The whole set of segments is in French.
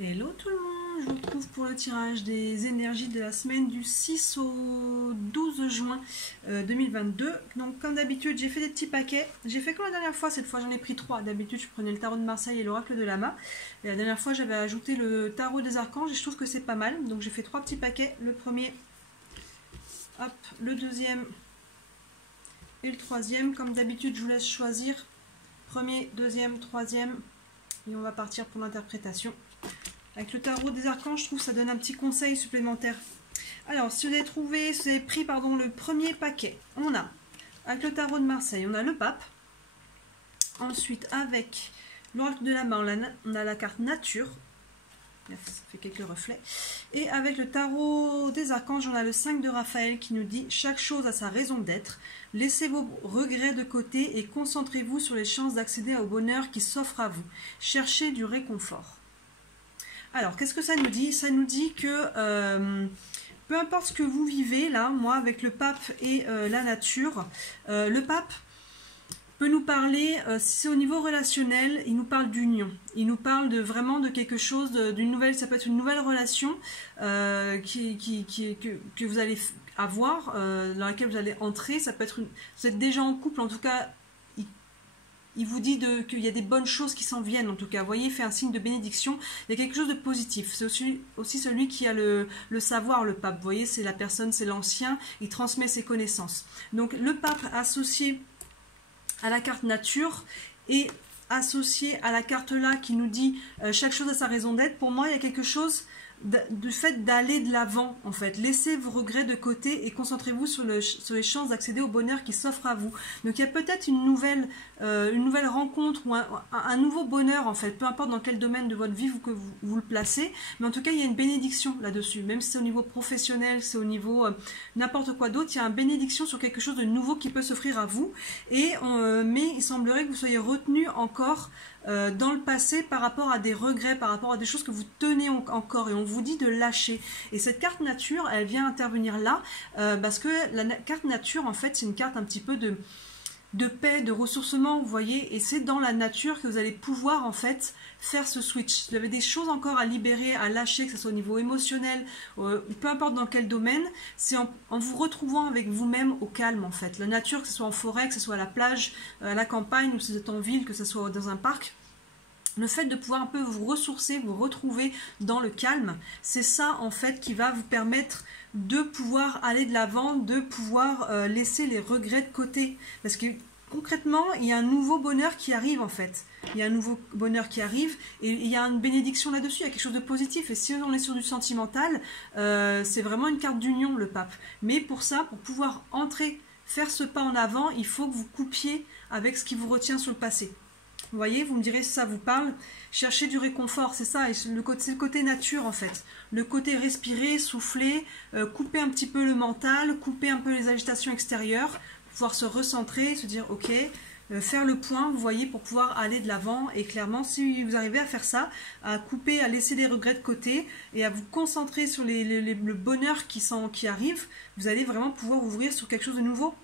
Hello tout le monde, je vous retrouve pour le tirage des énergies de la semaine du 6 au 12 juin 2022. Donc comme d'habitude j'ai fait des petits paquets, j'ai fait comme la dernière fois, cette fois j'en ai pris 3. D'habitude je prenais le tarot de Marseille et l'oracle de Lama. Et la dernière fois j'avais ajouté le tarot des archanges et je trouve que c'est pas mal. Donc j'ai fait 3 petits paquets, le premier, hop, le deuxième et le troisième. Comme d'habitude je vous laisse choisir premier, deuxième, troisième et on va partir pour l'interprétation. Avec le tarot des archanges, je trouve que ça donne un petit conseil supplémentaire. Alors, si vous avez trouvé, si vous avez pris pardon, le premier paquet, on a, avec le tarot de Marseille, on a le pape. Ensuite, avec l'oracle de la main, on a la carte nature. Ça fait quelques reflets. Et avec le tarot des archanges, on a le 5 de Raphaël qui nous dit « Chaque chose a sa raison d'être. Laissez vos regrets de côté et concentrez-vous sur les chances d'accéder au bonheur qui s'offre à vous. Cherchez du réconfort. » Alors, qu'est-ce que ça nous dit? Ça nous dit que peu importe ce que vous vivez, là, moi, avec le pape et la nature, le pape peut nous parler, si c'est au niveau relationnel, il nous parle d'union. Il nous parle vraiment de quelque chose, d'une nouvelle, ça peut être une nouvelle relation que vous allez avoir, dans laquelle vous allez entrer. Ça peut être vous êtes déjà en couple, en tout cas, il vous dit qu'il y a des bonnes choses qui s'en viennent, en tout cas. Vous voyez, il fait un signe de bénédiction. Il y a quelque chose de positif. C'est aussi celui qui a le savoir, le pape. Vous voyez, c'est la personne, c'est l'ancien. Il transmet ses connaissances. Donc, le pape associé à la carte nature et associé à la carte là qui nous dit chaque chose a sa raison d'être. Pour moi, il y a quelque chose du fait d'aller de l'avant, en fait. Laissez vos regrets de côté et concentrez-vous sur les chances d'accéder au bonheur qui s'offre à vous. Donc il y a peut-être une nouvelle rencontre ou un nouveau bonheur, en fait, peu importe dans quel domaine de votre vie que vous le placez, mais en tout cas il y a une bénédiction là-dessus, même si c'est au niveau professionnel, c'est au niveau n'importe quoi d'autre, il y a une bénédiction sur quelque chose de nouveau qui peut s'offrir à vous, mais il semblerait que vous soyez retenu encore dans le passé par rapport à des regrets, par rapport à des choses que vous tenez encore, et on vous dit de lâcher. Et cette carte nature, elle vient intervenir là, parce que la carte nature, en fait, c'est une carte un petit peu de paix, de ressourcement, vous voyez, et c'est dans la nature que vous allez pouvoir, en fait, faire ce switch. Vous avez des choses encore à libérer, à lâcher, que ce soit au niveau émotionnel, peu importe dans quel domaine, c'est en vous retrouvant avec vous-même au calme, en fait. La nature, que ce soit en forêt, que ce soit à la plage, à la campagne, ou si vous êtes en ville, que ce soit dans un parc, le fait de pouvoir un peu vous ressourcer, vous retrouver dans le calme, c'est ça en fait qui va vous permettre de pouvoir aller de l'avant, de pouvoir laisser les regrets de côté. Parce que concrètement, il y a un nouveau bonheur qui arrive en fait. Il y a un nouveau bonheur qui arrive et il y a une bénédiction là-dessus, il y a quelque chose de positif. Et si on est sur du sentimental, c'est vraiment une carte d'union le pape. Mais pour ça, pour pouvoir entrer, faire ce pas en avant, il faut que vous coupiez avec ce qui vous retient sur le passé. Vous voyez, vous me direz si ça vous parle. Chercher du réconfort, c'est ça, c'est le côté nature en fait. Le côté respirer, souffler, couper un petit peu le mental, couper un peu les agitations extérieures, pouvoir se recentrer, se dire ok, faire le point, vous voyez, pour pouvoir aller de l'avant. Et clairement, si vous arrivez à faire ça, à couper, à laisser les regrets de côté et à vous concentrer sur le bonheur qui arrive, vous allez vraiment pouvoir ouvrir sur quelque chose de nouveau.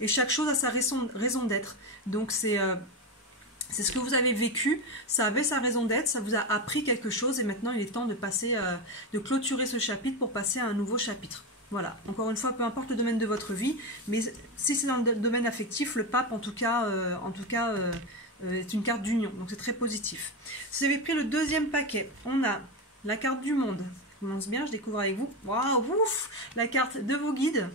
Et chaque chose a sa raison d'être. Donc c'est ce que vous avez vécu, ça avait sa raison d'être, ça vous a appris quelque chose et maintenant il est temps de passer, de clôturer ce chapitre pour passer à un nouveau chapitre. Voilà, encore une fois, peu importe le domaine de votre vie, mais si c'est dans le domaine affectif, le pape en tout cas est une carte d'union, donc c'est très positif. Si vous avez pris le deuxième paquet, on a la carte du monde, ça commence bien, je découvre avec vous, waouh, ouf, la carte de vos guides.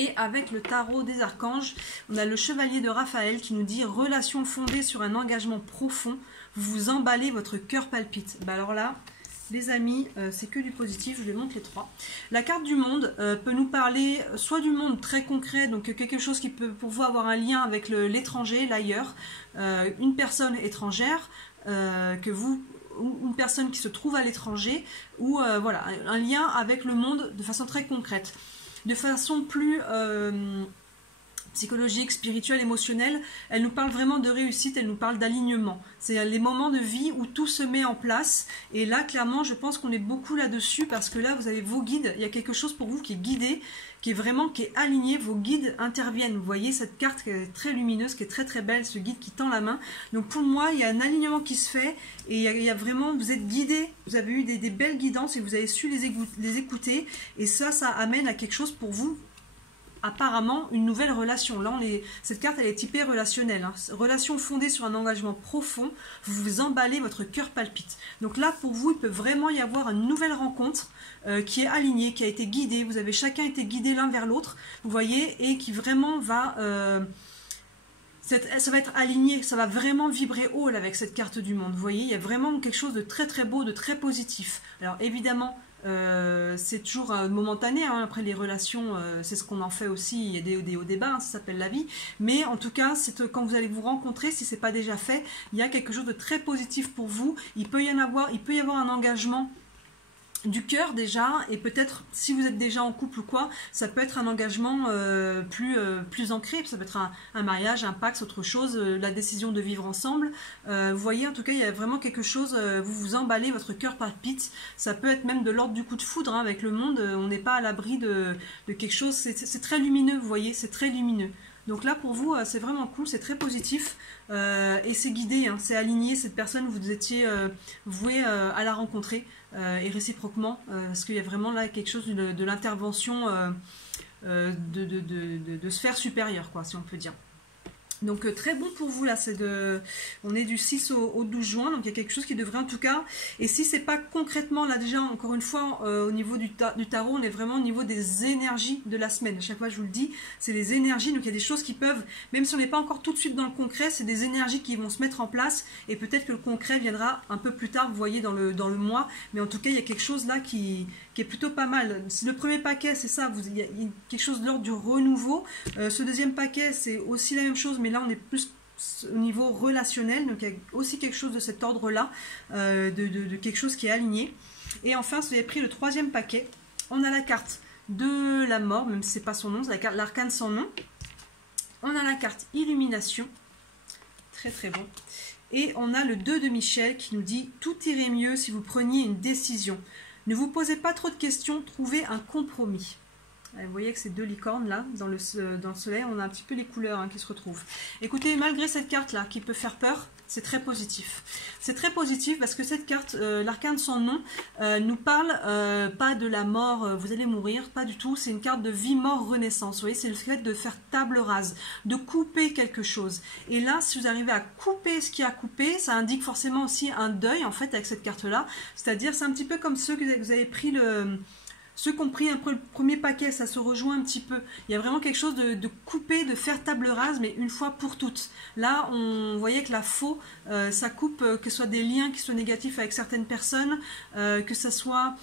Et avec le tarot des archanges, on a le chevalier de Raphaël qui nous dit « Relation fondée sur un engagement profond, vous vous emballez, votre cœur palpite ». Bah alors là, les amis, c'est que du positif, je vous montre les trois. La carte du monde peut nous parler soit du monde très concret, donc quelque chose qui peut pour vous avoir un lien avec l'étranger, l'ailleurs, une personne étrangère, ou une personne qui se trouve à l'étranger, ou voilà, un lien avec le monde de façon très concrète. De façon plus psychologique, spirituelle, émotionnelle, elle nous parle vraiment de réussite, elle nous parle d'alignement. C'est les moments de vie où tout se met en place. Et là, clairement, je pense qu'on est beaucoup là-dessus parce que là, vous avez vos guides. Il y a quelque chose pour vous qui est guidé, qui est aligné. Vos guides interviennent. Vous voyez cette carte qui est très lumineuse, qui est très très belle, ce guide qui tend la main. Donc pour moi, il y a un alignement qui se fait et il y a vraiment, vous êtes guidés. Vous avez eu des belles guidances et vous avez su les écouter. Et ça amène à quelque chose pour vous. Apparemment une nouvelle relation. Là, cette carte, elle est typée relationnelle. Hein. Relation fondée sur un engagement profond. Vous vous emballez, votre cœur palpite. Donc là, pour vous, il peut vraiment y avoir une nouvelle rencontre qui est alignée, qui a été guidée. Vous avez chacun été guidé l'un vers l'autre, vous voyez, et qui vraiment va... ça va être aligné, ça va vraiment vibrer haut là, avec cette carte du monde. Vous voyez, il y a vraiment quelque chose de très très beau, de très positif. Alors évidemment... c'est toujours momentané, hein. Après les relations, c'est ce qu'on en fait aussi, il y a des hauts, des bas, hein, ça s'appelle la vie, mais en tout cas, quand vous allez vous rencontrer, si ce n'est pas déjà fait, il y a quelque chose de très positif pour vous, il peut y avoir un engagement du cœur déjà, et peut-être si vous êtes déjà en couple ou quoi, ça peut être un engagement plus ancré, ça peut être un mariage, un pacte, autre chose, la décision de vivre ensemble. Vous voyez, en tout cas, il y a vraiment quelque chose, vous vous emballez, votre cœur palpite, ça peut être même de l'ordre du coup de foudre, hein, avec le monde, on n'est pas à l'abri de quelque chose, c'est très lumineux, vous voyez, c'est très lumineux. Donc là, pour vous, c'est vraiment cool, c'est très positif et c'est guidé, hein, c'est aligné. Cette personne, vous étiez voué à la rencontrer et réciproquement, parce qu'il y a vraiment là quelque chose de l'intervention de sphère supérieure, quoi, si on peut dire. Donc très bon pour vous là, on est du 6 au 12 juin, donc il y a quelque chose qui devrait en tout cas, et si c'est pas concrètement là déjà encore une fois au niveau du tarot, on est vraiment au niveau des énergies de la semaine, à chaque fois je vous le dis, c'est les énergies, donc il y a des choses qui peuvent, même si on n'est pas encore tout de suite dans le concret, c'est des énergies qui vont se mettre en place, et peut-être que le concret viendra un peu plus tard, vous voyez dans le mois, mais en tout cas il y a quelque chose là qui est plutôt pas mal. Le premier paquet c'est ça, il y a quelque chose de l'ordre du renouveau, ce deuxième paquet c'est aussi la même chose, mais là on est plus au niveau relationnel, donc il y a aussi quelque chose de cet ordre-là, de quelque chose qui est aligné. Et enfin, si vous avez pris le troisième paquet, on a la carte de la mort, même si ce n'est pas son nom, c'est l'arcane sans nom. On a la carte illumination, très très bon. Et on a le 2 de Michel qui nous dit « Tout irait mieux si vous preniez une décision. Ne vous posez pas trop de questions, trouvez un compromis. » Vous voyez que ces deux licornes là, dans le soleil, on a un petit peu les couleurs hein, qui se retrouvent. Écoutez, malgré cette carte là qui peut faire peur, c'est très positif. C'est très positif parce que cette carte, l'arcane sans nom, nous parle pas de la mort, vous allez mourir, pas du tout. C'est une carte de vie, mort, renaissance. Vous voyez, c'est le fait de faire table rase, de couper quelque chose. Et là, si vous arrivez à couper ce qui a coupé, ça indique forcément aussi un deuil en fait avec cette carte là. C'est-à-dire, c'est un petit peu comme ceux que vous avez pris ceux qui ont pris un peu le premier paquet, ça se rejoint un petit peu. Il y a vraiment quelque chose de couper, de faire table rase, mais une fois pour toutes. Là, on voyait que la faux, ça coupe, que ce soit des liens qui soient négatifs avec certaines personnes, que ce soit...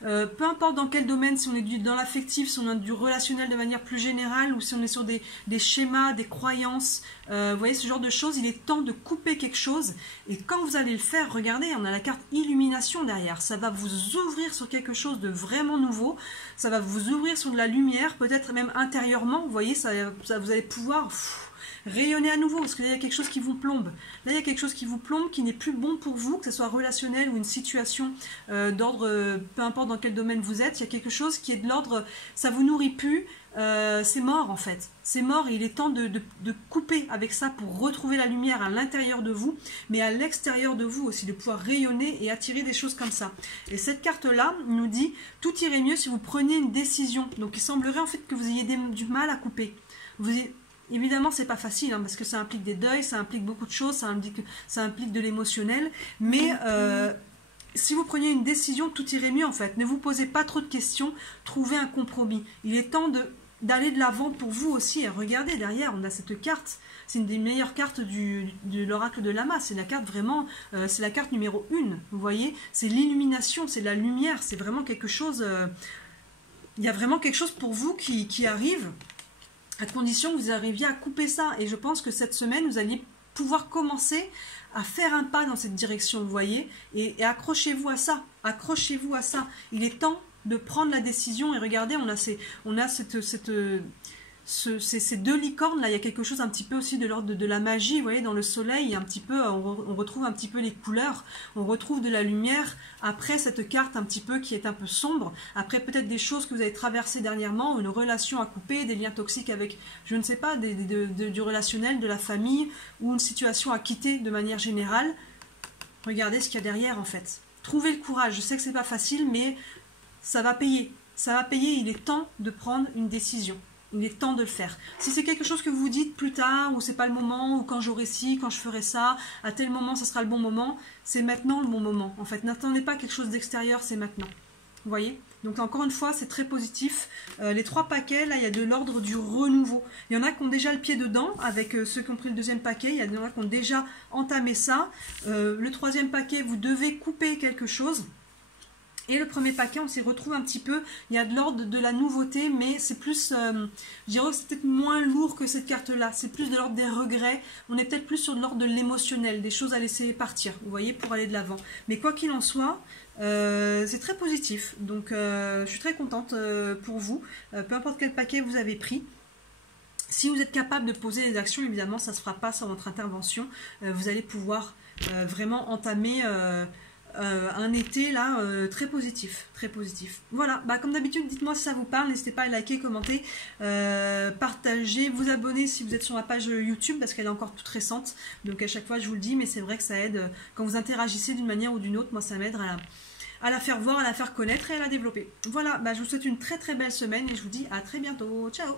peu importe dans quel domaine, si on est dans l'affectif, si on est du relationnel de manière plus générale, ou si on est sur des schémas, des croyances, vous voyez ce genre de choses, il est temps de couper quelque chose, et quand vous allez le faire, regardez, on a la carte illumination derrière, ça va vous ouvrir sur quelque chose de vraiment nouveau, ça va vous ouvrir sur de la lumière, peut-être même intérieurement, vous voyez, vous allez pouvoir... rayonner à nouveau, parce que là, il y a quelque chose qui vous plombe. Là, il y a quelque chose qui vous plombe, qui n'est plus bon pour vous, que ce soit relationnel ou une situation d'ordre, peu importe dans quel domaine vous êtes, il y a quelque chose qui est de l'ordre, ça vous nourrit plus, c'est mort en fait. C'est mort et il est temps de couper avec ça pour retrouver la lumière à l'intérieur de vous, mais à l'extérieur de vous aussi, de pouvoir rayonner et attirer des choses comme ça. Et cette carte-là nous dit, tout irait mieux si vous preniez une décision. Donc il semblerait en fait que vous ayez du mal à couper. Évidemment, c'est pas facile, hein, parce que ça implique des deuils, ça implique beaucoup de choses, ça implique de l'émotionnel, mais si vous preniez une décision, tout irait mieux en fait. Ne vous posez pas trop de questions, trouvez un compromis. Il est temps d'aller de l'avant pour vous aussi. Et regardez, derrière, on a cette carte, c'est une des meilleures cartes de l'oracle de Lama, c'est la carte vraiment, c'est la carte numéro 1, vous voyez, c'est l'illumination, c'est la lumière, c'est vraiment quelque chose, il y a vraiment quelque chose pour vous qui arrive, à condition que vous arriviez à couper ça. Et je pense que cette semaine, vous allez pouvoir commencer à faire un pas dans cette direction, vous voyez. Et accrochez-vous à ça. Accrochez-vous à ça. Il est temps de prendre la décision. Et regardez, on a cette ces deux licornes là, il y a quelque chose un petit peu aussi de l'ordre de la magie, vous voyez, dans le soleil, un petit peu, on retrouve un petit peu les couleurs, on retrouve de la lumière, après cette carte un petit peu qui est un peu sombre, après peut-être des choses que vous avez traversées dernièrement, une relation à couper, des liens toxiques avec, je ne sais pas, du relationnel, de la famille, ou une situation à quitter de manière générale. Regardez ce qu'il y a derrière en fait. Trouvez le courage, je sais que c'est pas facile, mais ça va payer, il est temps de prendre une décision. Il est temps de le faire. Si c'est quelque chose que vous vous dites plus tard, ou c'est pas le moment, ou quand j'aurai ci, quand je ferai ça, à tel moment, ça sera le bon moment, c'est maintenant le bon moment. En fait, n'attendez pas quelque chose d'extérieur, c'est maintenant. Vous voyez? Donc encore une fois, c'est très positif. Les 3 paquets, là, il y a de l'ordre du renouveau. Il y en a qui ont déjà le pied dedans, avec ceux qui ont pris le 2e paquet. Il y en a qui ont déjà entamé ça. Le 3e paquet, vous devez couper quelque chose. Et le 1er paquet, on s'y retrouve un petit peu, il y a de l'ordre de la nouveauté, mais c'est plus, je dirais que c'est peut-être moins lourd que cette carte-là, c'est plus de l'ordre des regrets, on est peut-être plus sur de l'ordre de l'émotionnel, des choses à laisser partir, vous voyez, pour aller de l'avant. Mais quoi qu'il en soit, c'est très positif, donc je suis très contente pour vous, peu importe quel paquet vous avez pris. Si vous êtes capable de poser des actions, évidemment, ça ne se fera pas sans votre intervention, vous allez pouvoir vraiment entamer... un été là très positif, très positif. Voilà, bah, comme d'habitude, dites-moi si ça vous parle, n'hésitez pas à liker, commenter, partager, vous abonner si vous êtes sur ma page YouTube parce qu'elle est encore toute récente, donc à chaque fois je vous le dis, mais c'est vrai que ça aide quand vous interagissez d'une manière ou d'une autre, moi ça m'aide à la faire voir, à la faire connaître et à la développer. Voilà, bah, je vous souhaite une très très belle semaine et je vous dis à très bientôt, ciao.